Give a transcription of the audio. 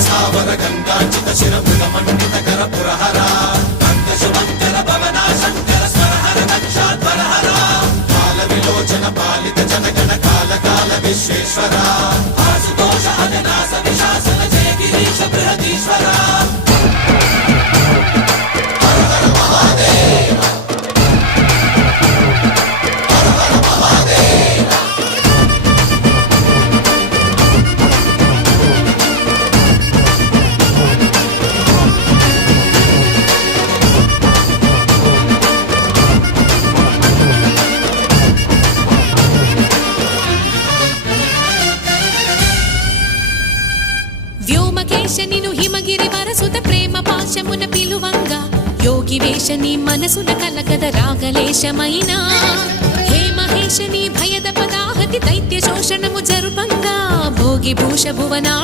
సావర గంగాచిత శిరముగ మండిత కర పురహర నంద శుభంకర భవనా శంకర స్వరహర దక్షాధ్వరహర కాల విలోచన పాలిత జనగణ కాల కాల విశ్వేశ్వర ఆశుతోష అజనాస విశాసన జయ గిరీశ బృహదీశ్వర వ్యోమకేశనిను హిమగిరి వరసుత ప్రేమ పాశమున పిలువంగా యోగి వేషని మనసున కలకద రాగలేశమైనా హే మహేశని భయద పదాహతి దైత్య శోషణము జరుపంగా భోగి భూష భువనాళి